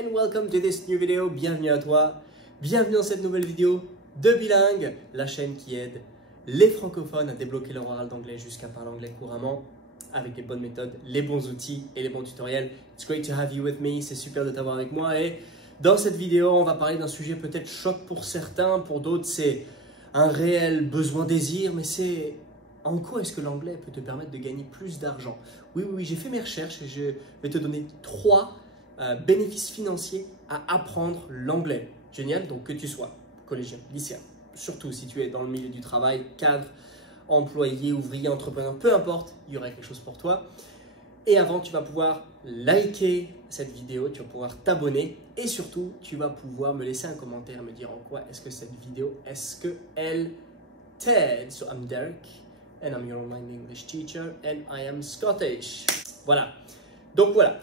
and welcome to this new video. Bienvenue à toi, bienvenue dans cette nouvelle vidéo de Bilingue, la chaîne qui aide les francophones à débloquer leur oral d'anglais jusqu'à parler anglais couramment avec les bonnes méthodes, les bons outils et les bons tutoriels. It's great to have you with me, c'est super de t'avoir avec moi et dans cette vidéo, on va parler d'un sujet peut-être choc pour certains, pour d'autres c'est un réel besoin-désir, mais c'est en quoi est-ce que l'anglais peut te permettre de gagner plus d'argent? Oui, j'ai fait mes recherches et je vais te donner 3 bénéfices financiers à apprendre l'anglais. Génial, donc que tu sois collégien, lycéen, surtout si tu es dans le milieu du travail, cadre, employé, ouvrier, entrepreneur, peu importe, il y aura quelque chose pour toi. Et avant, tu vas pouvoir liker cette vidéo, tu vas pouvoir t'abonner et surtout, tu vas pouvoir me laisser un commentaire, me dire en quoi est-ce que cette vidéo, est-ce qu'elle t'aide. So, I'm Derek and I'm your online English teacher and I am Scottish. Voilà. Donc voilà,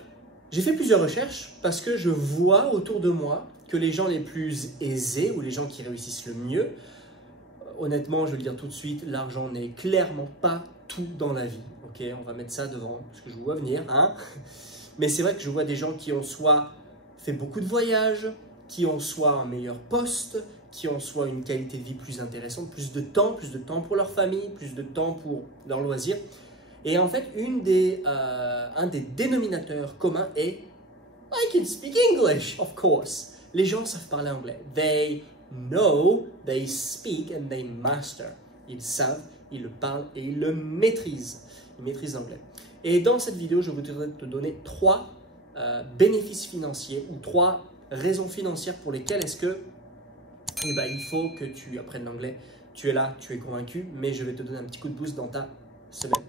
j'ai fait plusieurs recherches parce que je vois autour de moi que les gens les plus aisés ou les gens qui réussissent le mieux, honnêtement, je vais le dire tout de suite, l'argent n'est clairement pas tout dans la vie. Ok, on va mettre ça devant ce que je vous vois venir, hein. Mais c'est vrai que je vois des gens qui ont soit fait beaucoup de voyages, qui ont soit un meilleur poste, qui ont soit une qualité de vie plus intéressante, plus de temps pour leur famille, plus de temps pour leurs loisirs. Et en fait, un des dénominateurs communs est I can speak English, of course. Les gens savent parler anglais. They know, they speak and they master. Ils savent, ils le parlent et ils le maîtrisent. Ils maîtrisent l'anglais. Et dans cette vidéo, je voudrais te donner 3 bénéfices financiers ou 3 raisons financières pour lesquelles est-ce que il faut que tu apprennes l'anglais. Tu es là, tu es convaincu, mais je vais te donner un petit coup de boost dans ta semaine.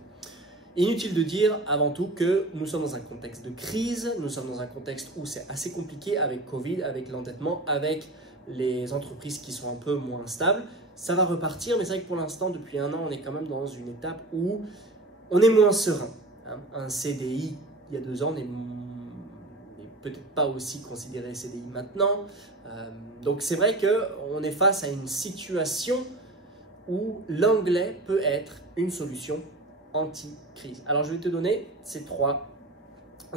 Inutile de dire avant tout que nous sommes dans un contexte de crise, nous sommes dans un contexte où c'est assez compliqué avec Covid, avec l'endettement, avec les entreprises qui sont un peu moins stables. Ça va repartir, mais c'est vrai que pour l'instant, depuis un an, on est quand même dans une étape où on est moins serein. Hein. Un CDI, il y a 2 ans, n'est peut-être pas aussi considéré CDI maintenant. Donc c'est vrai qu'on est face à une situation où l'anglais peut être une solution anti-crise. Alors je vais te donner ces 3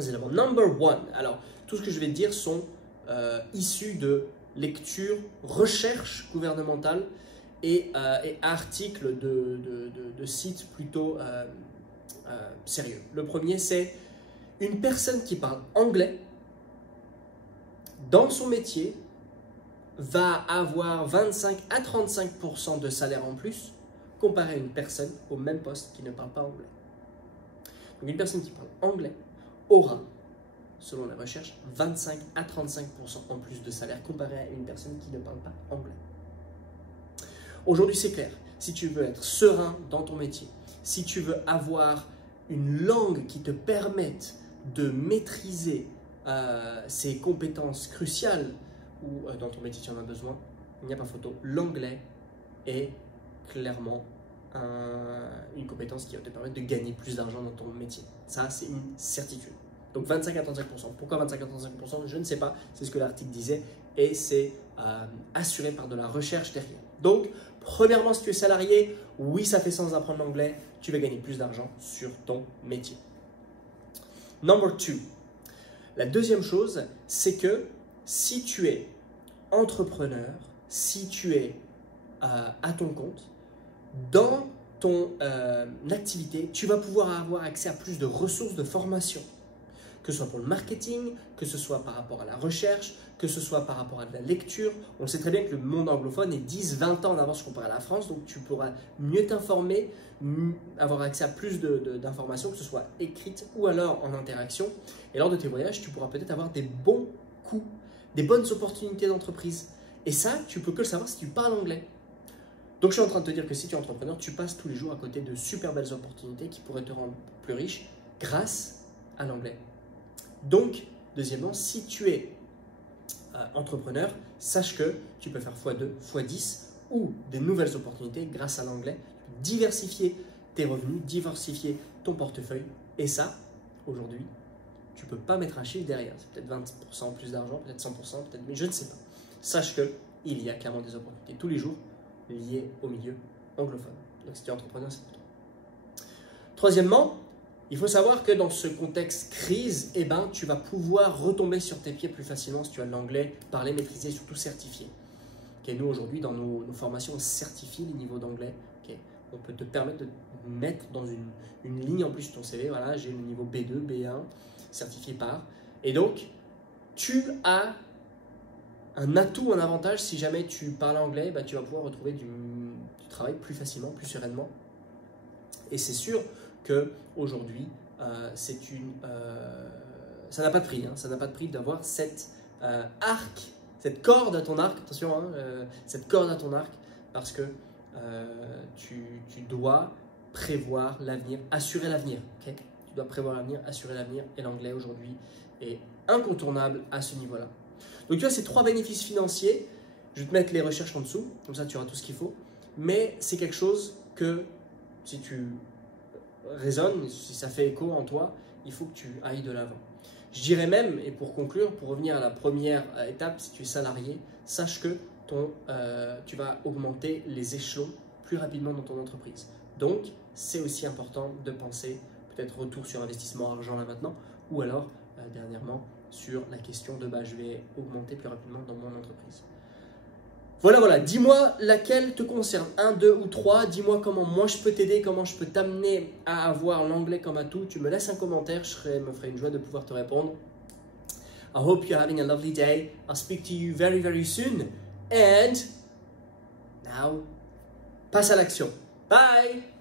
éléments. Number 1, alors tout ce que je vais te dire sont issus de lectures, recherches gouvernementales et articles de sites plutôt sérieux. Le premier, c'est une personne qui parle anglais dans son métier va avoir 25 à 35% de salaire en plus comparé à une personne au même poste qui ne parle pas anglais. Donc une personne qui parle anglais aura, selon les recherches, 25 à 35% en plus de salaire comparé à une personne qui ne parle pas anglais. Aujourd'hui, c'est clair, si tu veux être serein dans ton métier, si tu veux avoir une langue qui te permette de maîtriser ces compétences cruciales ou dans ton métier tu en as besoin, il n'y a pas photo, l'anglais est clairement une compétence qui va te permettre de gagner plus d'argent dans ton métier. Ça, c'est une certitude. Donc 25 à 35%. Pourquoi 25 à 35%? Je ne sais pas, c'est ce que l'article disait et c'est assuré par de la recherche derrière. Donc, premièrement, si tu es salarié, oui, ça fait sens d'apprendre l'anglais, tu vas gagner plus d'argent sur ton métier. Number 2. La deuxième chose, c'est que si tu es entrepreneur, si tu es à ton compte, dans ton activité, tu vas pouvoir avoir accès à plus de ressources de formation, que ce soit pour le marketing, que ce soit par rapport à la recherche, que ce soit par rapport à de la lecture. On sait très bien que le monde anglophone est 10-20 ans en avance comparé à la France, donc tu pourras mieux t'informer, avoir accès à plus d'informations, que ce soit écrites ou alors en interaction. Et lors de tes voyages, tu pourras peut-être avoir des bons coups, des bonnes opportunités d'entreprise. Et ça, tu peux que le savoir si tu parles anglais. Donc, je suis en train de te dire que si tu es entrepreneur, tu passes tous les jours à côté de super belles opportunités qui pourraient te rendre plus riche grâce à l'anglais. Donc, deuxièmement, si tu es entrepreneur, sache que tu peux faire x2, x10 ou des nouvelles opportunités grâce à l'anglais, diversifier tes revenus, diversifier ton portefeuille. Et ça, aujourd'hui, tu ne peux pas mettre un chiffre derrière. C'est peut-être 20% plus d'argent, peut-être 100%, peut-être, mais je ne sais pas. Sache qu'il y a clairement des opportunités tous les jours liées au milieu anglophone. Donc, si tu es entrepreneur, c'est pour toi. Troisièmement, Il faut savoir que dans ce contexte crise, eh ben, tu vas pouvoir retomber sur tes pieds plus facilement si tu as de l'anglais parlé, maîtrisé, surtout certifié. Okay, nous, aujourd'hui, dans nos formations, on certifie les niveaux d'anglais. Okay. On peut te permettre de mettre dans une ligne en plus sur ton CV. Voilà, j'ai le niveau B2, B1, certifié par. Et donc, tu as un atout, un avantage. Si jamais tu parles anglais, bah, tu vas pouvoir retrouver du travail plus facilement, plus sereinement. Et c'est sûr qu'aujourd'hui, ça n'a pas de prix. Hein, ça n'a pas de prix d'avoir cette corde à ton arc, attention, hein, cette corde à ton arc, parce que tu dois prévoir l'avenir, assurer l'avenir. Okay, tu dois prévoir l'avenir, assurer l'avenir, et l'anglais aujourd'hui est incontournable à ce niveau-là. Donc tu vois, ces 3 bénéfices financiers, je vais te mettre les recherches en dessous, comme ça tu auras tout ce qu'il faut, mais c'est quelque chose que si tu résonnes, si ça fait écho en toi, il faut que tu ailles de l'avant. Je dirais même, et pour conclure, pour revenir à la première étape, si tu es salarié, sache que tu vas augmenter les échelons plus rapidement dans ton entreprise. Donc, c'est aussi important de penser peut-être retour sur investissement argent là maintenant, ou alors dernièrement sur la question de je vais augmenter plus rapidement dans mon entreprise. Voilà, dis-moi laquelle te concerne, 1, 2 ou 3, dis-moi comment moi je peux t'aider, comment je peux t'amener à avoir l'anglais comme atout. Tu me laisses un commentaire, me ferai une joie de pouvoir te répondre. I hope you're having a lovely day. I'll speak to you very, very soon. And now, passe à l'action. Bye!